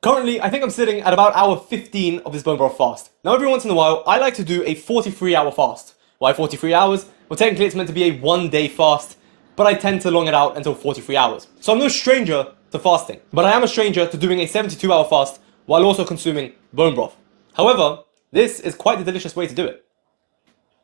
Currently, I think I'm sitting at about hour 15 of this bone broth fast. Now, every once in a while, I like to do a 43-hour fast. Why 43 hours? Well, technically it's meant to be a one-day fast, but I tend to long it out until 43 hours. So I'm no stranger to fasting, but I am a stranger to doing a 72-hour fast while also consuming bone broth. However, this is quite the delicious way to do it.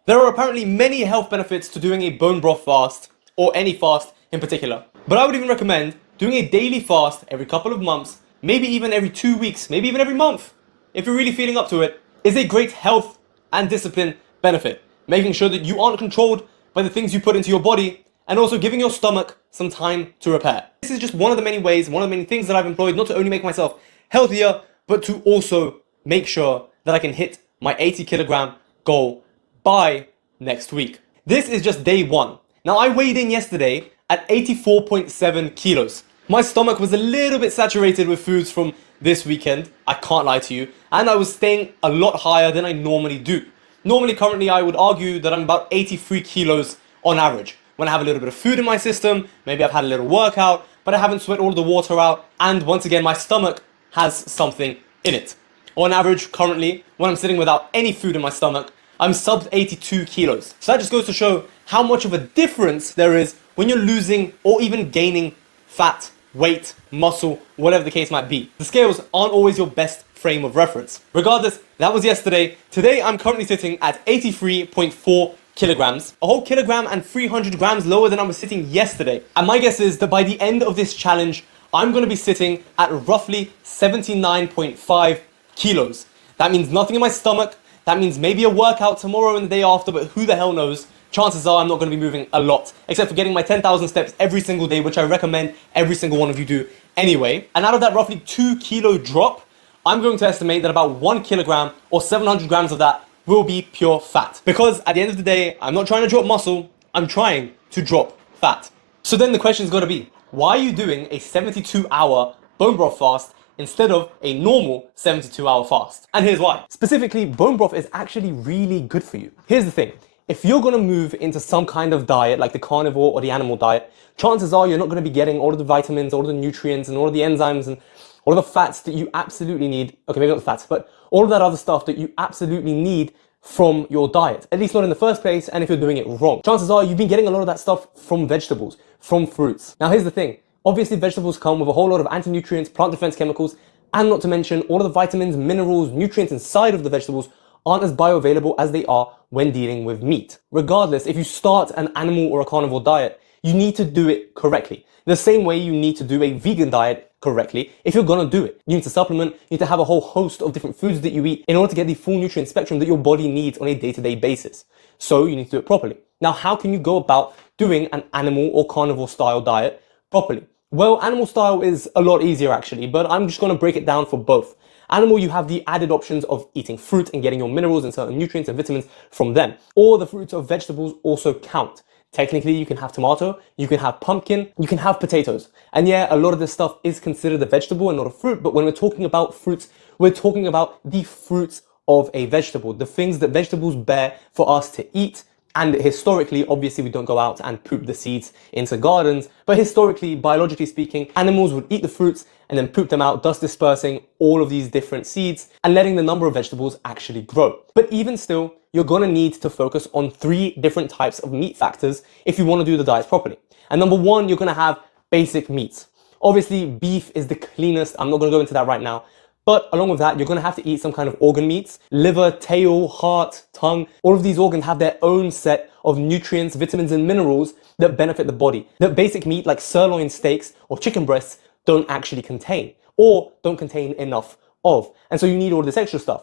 There are apparently many health benefits to doing a bone broth fast, or any fast in particular. But I would even recommend doing a daily fast every couple of months, maybe even every 2 weeks, maybe even every month, if you're really feeling up to it, is a great health and discipline benefit. Making sure that you aren't controlled by the things you put into your body, and also giving your stomach some time to repair. This is just one of the many ways, one of the many things that I've employed not to only make myself healthier, but to also make sure that I can hit my 80 kilogram goal by next week. This is just day one. Now, I weighed in yesterday at 84.7 kilos. My stomach was a little bit saturated with foods from this weekend, I can't lie to you, and I was staying a lot higher than I normally do. Normally, currently, I would argue that I'm about 83 kilos on average. When I have a little bit of food in my system, maybe I've had a little workout, but I haven't sweat all of the water out, and once again, my stomach has something in it. On average, currently, when I'm sitting without any food in my stomach, I'm sub 82 kilos. So that just goes to show how much of a difference there is when you're losing or even gaining fat, weight, muscle, whatever the case might be. The scales aren't always your best frame of reference. Regardless, that was yesterday. Today, I'm currently sitting at 83.4 kilograms, a whole kilogram and 300 grams lower than I was sitting yesterday. And my guess is that by the end of this challenge, I'm going to be sitting at roughly 79.5 kilos. That means nothing in my stomach. That means maybe a workout tomorrow and the day after, but who the hell knows? Chances are I'm not going to be moving a lot, except for getting my 10,000 steps every single day, which I recommend every single one of you do anyway. And out of that roughly 2 kilo drop, I'm going to estimate that about 1 kilogram or 700 grams of that will be pure fat. Because at the end of the day, I'm not trying to drop muscle, I'm trying to drop fat. So then the question's got to be, why are you doing a 72-hour bone broth fast instead of a normal 72-hour fast? And here's why. Specifically, bone broth is actually really good for you. Here's the thing. If you're going to move into some kind of diet, like the carnivore or the animal diet, chances are you're not going to be getting all of the vitamins, all of the nutrients, and all of the enzymes, and all of the fats that you absolutely need. Okay, maybe not the fats, but all of that other stuff that you absolutely need from your diet. At least not in the first place, and if you're doing it wrong. Chances are you've been getting a lot of that stuff from vegetables, from fruits. Now, here's the thing. Obviously, vegetables come with a whole lot of anti-nutrients, plant defense chemicals, and not to mention all of the vitamins, minerals, nutrients inside of the vegetables aren't as bioavailable as they are when dealing with meat. Regardless, if you start an animal or a carnivore diet, you need to do it correctly. The same way you need to do a vegan diet correctly if you're gonna do it. You need to supplement, you need to have a whole host of different foods that you eat in order to get the full nutrient spectrum that your body needs on a day-to-day basis. So you need to do it properly. Now, how can you go about doing an animal or carnivore style diet properly? Well, animal style is a lot easier actually, but I'm just gonna break it down for both. Animal, you have the added options of eating fruit and getting your minerals and certain nutrients and vitamins from them. Or the fruits of vegetables also count. Technically, you can have tomato, you can have pumpkin, you can have potatoes. And yeah, a lot of this stuff is considered a vegetable and not a fruit, but when we're talking about fruits, we're talking about the fruits of a vegetable, the things that vegetables bear for us to eat. And historically, obviously, we don't go out and poop the seeds into gardens, but historically, biologically speaking, animals would eat the fruits and then poop them out, thus dispersing all of these different seeds and letting the number of vegetables actually grow. But even still, you're gonna need to focus on 3 different types of meat factors if you wanna do the diet properly. And number 1, you're gonna have basic meats. Obviously, beef is the cleanest. I'm not gonna go into that right now. But along with that, you're gonna have to eat some kind of organ meats, liver, tail, heart, tongue. All of these organs have their own set of nutrients, vitamins, and minerals that benefit the body, that basic meat like sirloin steaks or chicken breasts don't actually contain, or don't contain enough of. And so you need all this extra stuff.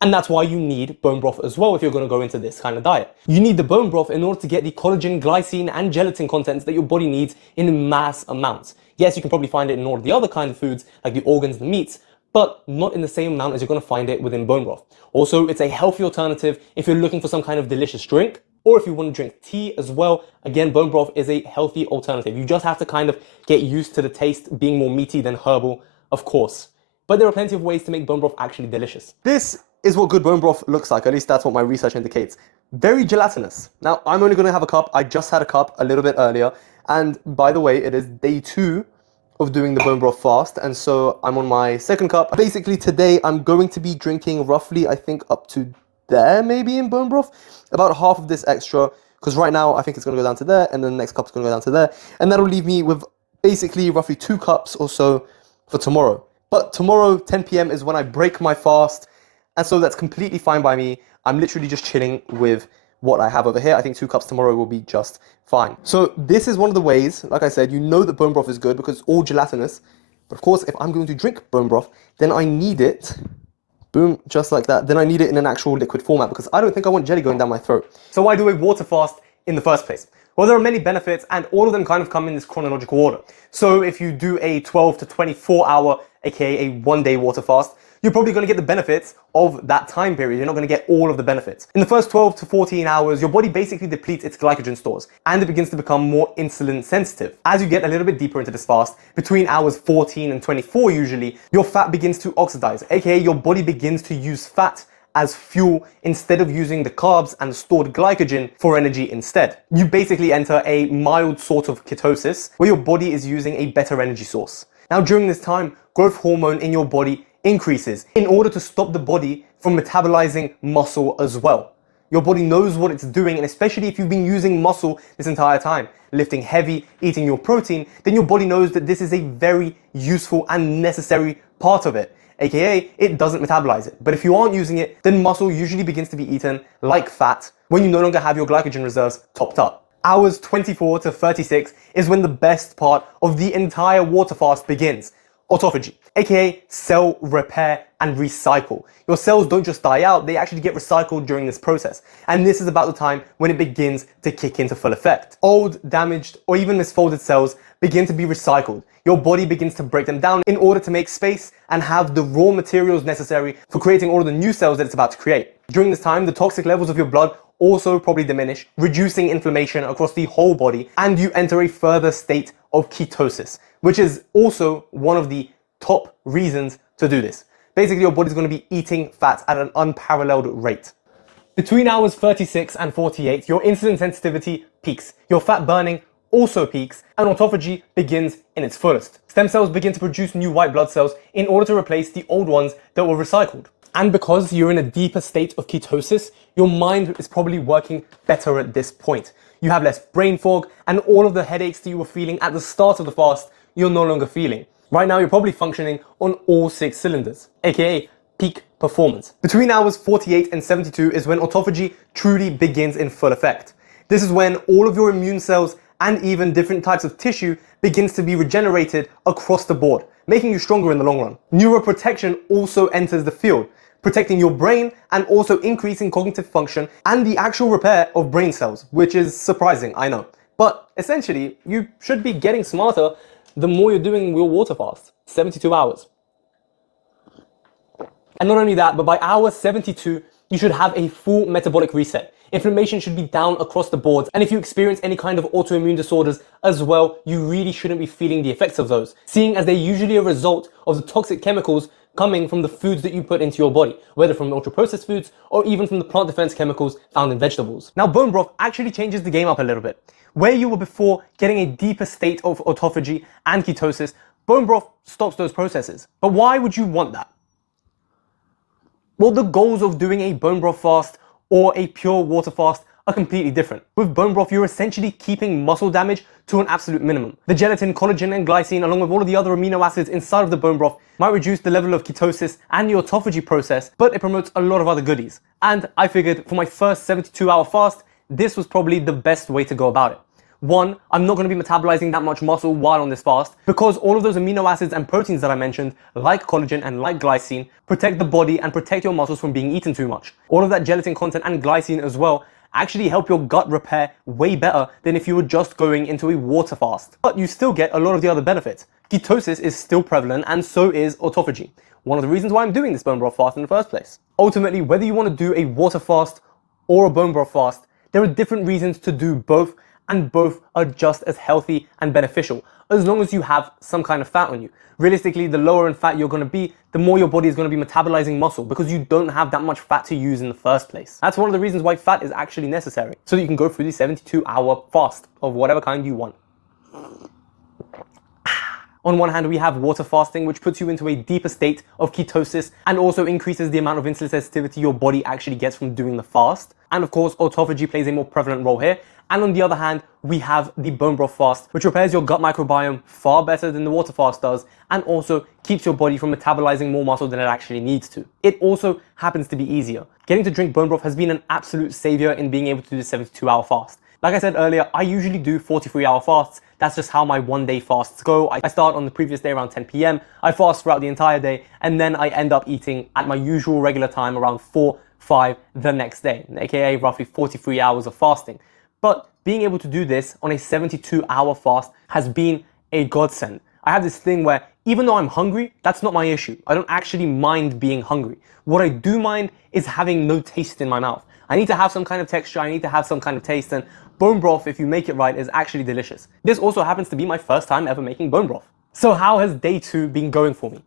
And that's why you need bone broth as well if you're gonna go into this kind of diet. You need the bone broth in order to get the collagen, glycine, and gelatin contents that your body needs in mass amounts. Yes, you can probably find it in all of the other kind of foods, like the organs, the meats, but not in the same amount as you're going to find it within bone broth. Also, it's a healthy alternative if you're looking for some kind of delicious drink, or if you want to drink tea as well. Again, bone broth is a healthy alternative. You just have to kind of get used to the taste being more meaty than herbal, of course. But there are plenty of ways to make bone broth actually delicious. This is what good bone broth looks like, at least that's what my research indicates. Very gelatinous. Now, I'm only going to have a cup. I just had a cup a little bit earlier. And by the way, it is day 2 of doing the bone broth fast, and so I'm on my second cup. Basically today I'm going to be drinking roughly, I think, up to there maybe in bone broth, about half of this extra, because right now I think it's going to go down to there, and then the next cup is going to go down to there, and that'll leave me with basically roughly 2 cups or so for tomorrow. But tomorrow 10 p.m. is when I break my fast, and so that's completely fine by me. I'm literally just chilling with what I have over here. I think 2 cups tomorrow will be just fine. So this is one of the ways, like I said, you know that bone broth is good because it's all gelatinous. But of course, if I'm going to drink bone broth, then I need it, boom, just like that. Then I need it in an actual liquid format because I don't think I want jelly going down my throat. So why do a water fast in the first place? Well, there are many benefits and all of them kind of come in this chronological order. So if you do a 12 to 24 hour, aka a 1-day water fast, you're probably going to get the benefits of that time period. You're not going to get all of the benefits. In the first 12 to 14 hours, your body basically depletes its glycogen stores and it begins to become more insulin sensitive. As you get a little bit deeper into this fast, between hours 14 and 24 usually, your fat begins to oxidize, aka your body begins to use fat as fuel instead of using the carbs and stored glycogen for energy instead. You basically enter a mild sort of ketosis where your body is using a better energy source. Now during this time, growth hormone in your body increases in order to stop the body from metabolizing muscle as well. Your body knows what it's doing, and especially if you've been using muscle this entire time, lifting heavy, eating your protein, then your body knows that this is a very useful and necessary part of it. AKA, it doesn't metabolize it. But if you aren't using it, then muscle usually begins to be eaten like fat when you no longer have your glycogen reserves topped up. Hours 24 to 36 is when the best part of the entire water fast begins. Autophagy, aka cell repair and recycle. Your cells don't just die out, they actually get recycled during this process. And this is about the time when it begins to kick into full effect. Old, damaged, or even misfolded cells begin to be recycled. Your body begins to break them down in order to make space and have the raw materials necessary for creating all of the new cells that it's about to create. During this time, the toxic levels of your blood also probably diminish, reducing inflammation across the whole body, and you enter a further state of ketosis, which is also one of the top reasons to do this. Basically, your body's going to be eating fat at an unparalleled rate. Between hours 36 and 48, your insulin sensitivity peaks, your fat burning also peaks, and autophagy begins in its fullest. Stem cells begin to produce new white blood cells in order to replace the old ones that were recycled. And because you're in a deeper state of ketosis, your mind is probably working better at this point. You have less brain fog, and all of the headaches that you were feeling at the start of the fast, you're no longer feeling. Right now, you're probably functioning on all 6 cylinders, aka peak performance. Between hours 48 and 72 is when autophagy truly begins in full effect. This is when all of your immune cells and even different types of tissue begins to be regenerated across the board, making you stronger in the long run. Neuroprotection also enters the field, protecting your brain and also increasing cognitive function and the actual repair of brain cells, which is surprising, I know. But essentially, you should be getting smarter the more you're doing your water fast, 72 hours. And not only that, but by hour 72, you should have a full metabolic reset. Inflammation should be down across the board, and if you experience any kind of autoimmune disorders as well, you really shouldn't be feeling the effects of those, seeing as they're usually a result of the toxic chemicals coming from the foods that you put into your body, whether from ultra-processed foods or even from the plant defense chemicals found in vegetables. Now, bone broth actually changes the game up a little bit. Where you were before getting a deeper state of autophagy and ketosis, bone broth stops those processes. But why would you want that? Well, the goals of doing a bone broth fast or a pure water fast are completely different. With bone broth, you're essentially keeping muscle damage to an absolute minimum. The gelatin, collagen, and glycine, along with all of the other amino acids inside of the bone broth, might reduce the level of ketosis and the autophagy process, but it promotes a lot of other goodies. And I figured for my first 72-hour fast, this was probably the best way to go about it. One, I'm not going to be metabolizing that much muscle while on this fast because all of those amino acids and proteins that I mentioned, like collagen and like glycine, protect the body and protect your muscles from being eaten too much. All of that gelatin content and glycine as well actually help your gut repair way better than if you were just going into a water fast. But you still get a lot of the other benefits. Ketosis is still prevalent and so is autophagy. One of the reasons why I'm doing this bone broth fast in the first place. Ultimately, whether you want to do a water fast or a bone broth fast, there are different reasons to do both, and both are just as healthy and beneficial as long as you have some kind of fat on you. Realistically, the lower in fat you're going to be, the more your body is going to be metabolizing muscle because you don't have that much fat to use in the first place. That's one of the reasons why fat is actually necessary, so that you can go through the 72-hour fast of whatever kind you want. On one hand, we have water fasting, which puts you into a deeper state of ketosis and also increases the amount of insulin sensitivity your body actually gets from doing the fast. And of course, autophagy plays a more prevalent role here. And on the other hand, we have the bone broth fast, which repairs your gut microbiome far better than the water fast does, and also keeps your body from metabolizing more muscle than it actually needs to. It also happens to be easier. Getting to drink bone broth has been an absolute savior in being able to do the 72-hour fast. Like I said earlier, I usually do 43-hour fasts. That's just how my one-day fasts go. I start on the previous day around 10 p.m. I fast throughout the entire day, and then I end up eating at my usual regular time around 4, 5 the next day, aka roughly 43 hours of fasting. But being able to do this on a 72-hour fast has been a godsend. I have this thing where even though I'm hungry, that's not my issue. I don't actually mind being hungry. What I do mind is having no taste in my mouth. I need to have some kind of texture, I need to have some kind of taste, and bone broth, if you make it right, is actually delicious. This also happens to be my first time ever making bone broth. So how has day 2 been going for me?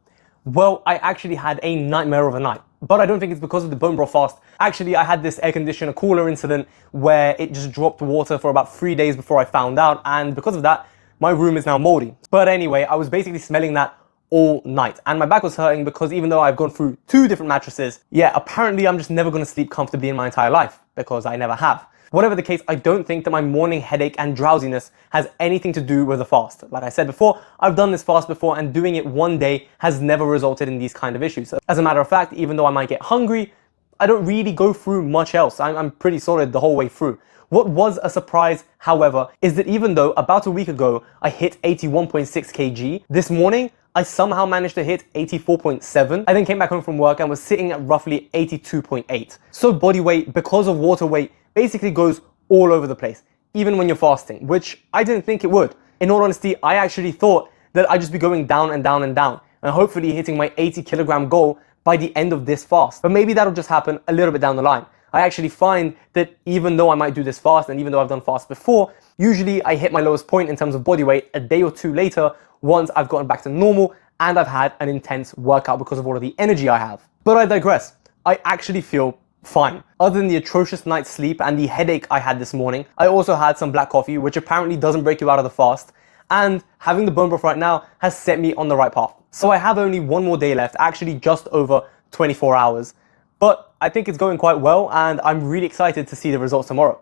Well, I actually had a nightmare of a night, but I don't think it's because of the bone broth fast. Actually, I had this air conditioner cooler incident where it just dropped water for about 3 days before I found out, and because of that, my room is now moldy. But anyway, I was basically smelling that all night, and my back was hurting because even though I've gone through 2 different mattresses, yeah, apparently I'm just never going to sleep comfortably in my entire life, because I never have. Whatever the case, I don't think that my morning headache and drowsiness has anything to do with the fast. Like I said before, I've done this fast before, and doing it one day has never resulted in these kind of issues. As a matter of fact, even though I might get hungry, I don't really go through much else. I'm pretty solid the whole way through. What was a surprise, however, is that even though about a week ago I hit 81.6 kg, this morning I somehow managed to hit 84.7. I then came back home from work and was sitting at roughly 82.8. So body weight, because of water weight, basically goes all over the place, even when you're fasting, which I didn't think it would. In all honesty, I actually thought that I'd just be going down and down and down, and hopefully hitting my 80 kilogram goal by the end of this fast. But maybe that'll just happen a little bit down the line. I actually find that even though I might do this fast, and even though I've done fast before, usually I hit my lowest point in terms of body weight a day or 2 later, once I've gotten back to normal and I've had an intense workout because of all of the energy I have. But I digress. I actually feel fine. Other than the atrocious night's sleep and the headache I had this morning, I also had some black coffee, which apparently doesn't break you out of the fast, and having the bone broth right now has set me on the right path. So I have only 1 more day left, actually just over 24 hours. But I think it's going quite well, and I'm really excited to see the results tomorrow.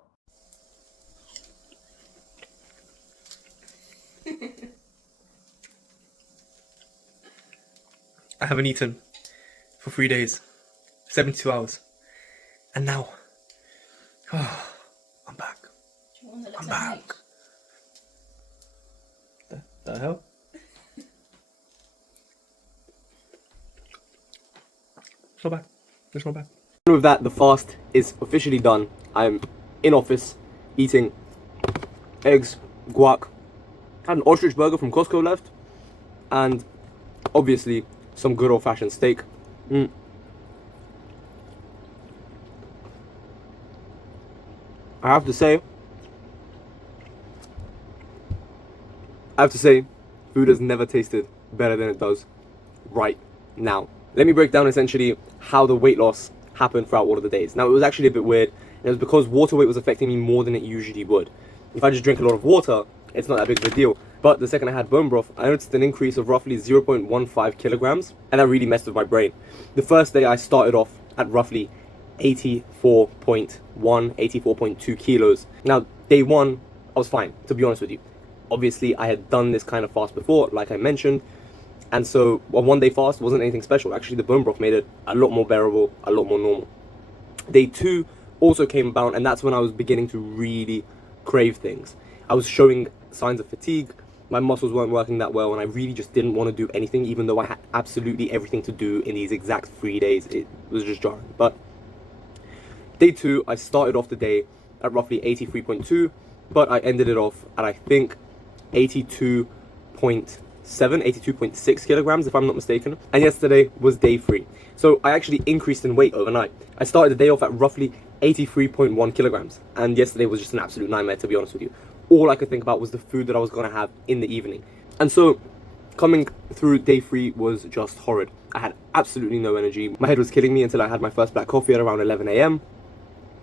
I haven't eaten for 3 days, 72 hours. And now, I'm back. I'm back. The hell? It's not bad. It's not bad. With that, the fast is officially done. I'm in office eating eggs, guac, had an ostrich burger from Costco left, and obviously some good old-fashioned steak. I have to say, food has never tasted better than it does right now. Let me break down essentially how the weight loss happened throughout all of the days. Now, it was actually a bit weird. It was because water weight was affecting me more than it usually would. If I just drink a lot of water, it's not that big of a deal. But the second I had bone broth, I noticed an increase of roughly 0.15 kilograms, and that really messed with my brain. The first day I started off at roughly 84.1, 84.2 kilos. Now, day 1, I was fine, to be honest with you. Obviously, I had done this kind of fast before, like I mentioned, and so a 1-day fast wasn't anything special. Actually, the bone broth made it a lot more bearable, a lot more normal. Day 2 also came about, and that's when I was beginning to really crave things. I was showing signs of fatigue, my muscles weren't working that well, and I really just didn't want to do anything, even though I had absolutely everything to do in these exact 3 days. It was just jarring. But day 2, I started off the day at roughly 83.2, but I ended it off at, I think, 82.7, 82.6 kilograms, if I'm not mistaken. And yesterday was day 3. So I actually increased in weight overnight. I started the day off at roughly 83.1 kilograms. And yesterday was just an absolute nightmare, to be honest with you. All I could think about was the food that I was going to have in the evening. And so coming through day 3 was just horrid. I had absolutely no energy. My head was killing me until I had my first black coffee at around 11 a.m.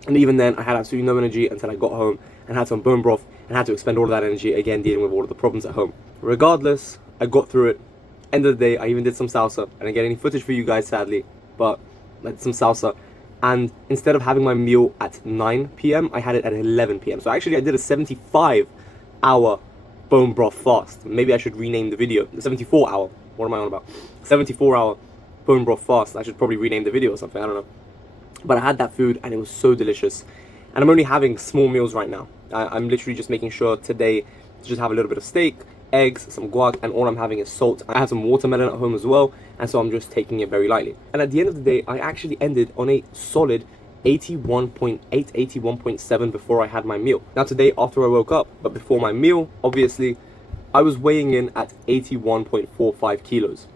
And even then, I had absolutely no energy until I got home and had some bone broth and had to expend all of that energy again dealing with all of the problems at home. Regardless, I got through it. End of the day, I even did some salsa. I didn't get any footage for you guys, sadly, but I did some salsa. And instead of having my meal at 9 p.m., I had it at 11 p.m. So actually, I did a 75-hour bone broth fast. Maybe I should rename the video. The 74-hour. What am I on about? 74-hour bone broth fast. I should probably rename the video or something. I don't know. But I had that food and it was so delicious. And I'm only having small meals right now. I'm literally just making sure today to just have a little bit of steak, eggs, some guac, and all I'm having is salt. I have some watermelon at home as well, and so I'm just taking it very lightly. And at the end of the day, I actually ended on a solid 81.8, 81.7 before I had my meal. Now today, after I woke up, but before my meal, obviously, I was weighing in at 81.45 kilos.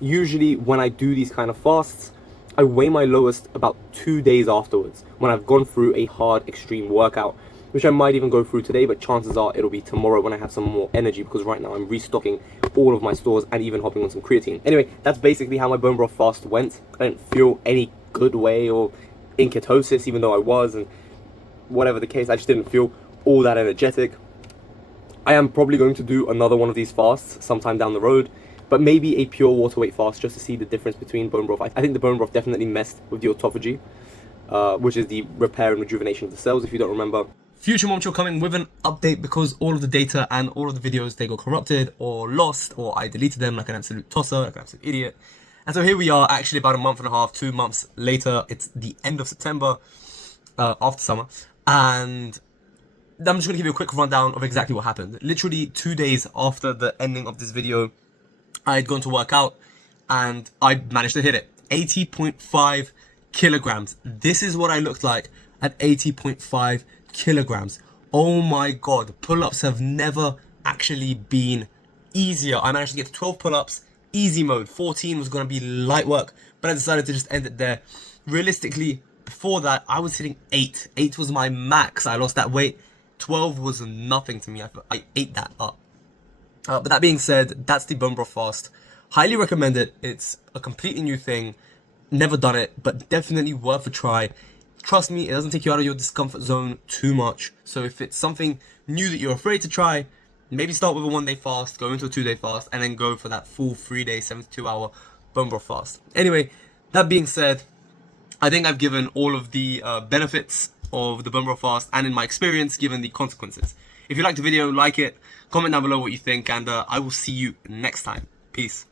Usually, when I do these kind of fasts, I weigh my lowest about 2 days afterwards, when I've gone through a hard, extreme workout, which I might even go through today, but chances are it'll be tomorrow when I have some more energy, because right now I'm restocking all of my stores and even hopping on some creatine. Anyway, that's basically how my bone broth fast went. I didn't feel any good way or in ketosis, even though I was, and whatever the case, I just didn't feel all that energetic. I am probably going to do another one of these fasts sometime down the road, but maybe a pure water weight fast just to see the difference between bone broth. I think the bone broth definitely messed with the autophagy, which is the repair and rejuvenation of the cells, if you don't remember. Future Mom Chill coming with an update because all of the data and all of the videos, they got corrupted or lost, or I deleted them like an absolute tosser, like an absolute idiot. And so here we are, actually about a month and a half, 2 months later. It's the end of September, after summer, and I'm just going to give you a quick rundown of exactly what happened. Literally 2 days after the ending of this video, I had gone to work out and I managed to hit it. 80.5 kilograms. This is what I looked like at 80.5 kilograms. Oh my god, pull-ups have never actually been easier. I managed to get to 12 pull-ups, easy mode. 14 was going to be light work, but I decided to just end it there. Realistically, before that, I was hitting 8. 8 was my max. I lost that weight. 12 was nothing to me. I ate that up. But that being said, that's the bone broth fast. Highly recommend it. It's a completely new thing. Never done it, but definitely worth a try. Trust me, it doesn't take you out of your discomfort zone too much. So if it's something new that you're afraid to try, maybe start with a 1 day fast, go into a 2 day fast, and then go for that full 3 day, 72-hour bone broth fast. Anyway, that being said, I think I've given all of the benefits of the bone broth fast, and in my experience, given the consequences. If you liked the video, like it, comment down below what you think, and I will see you next time. Peace.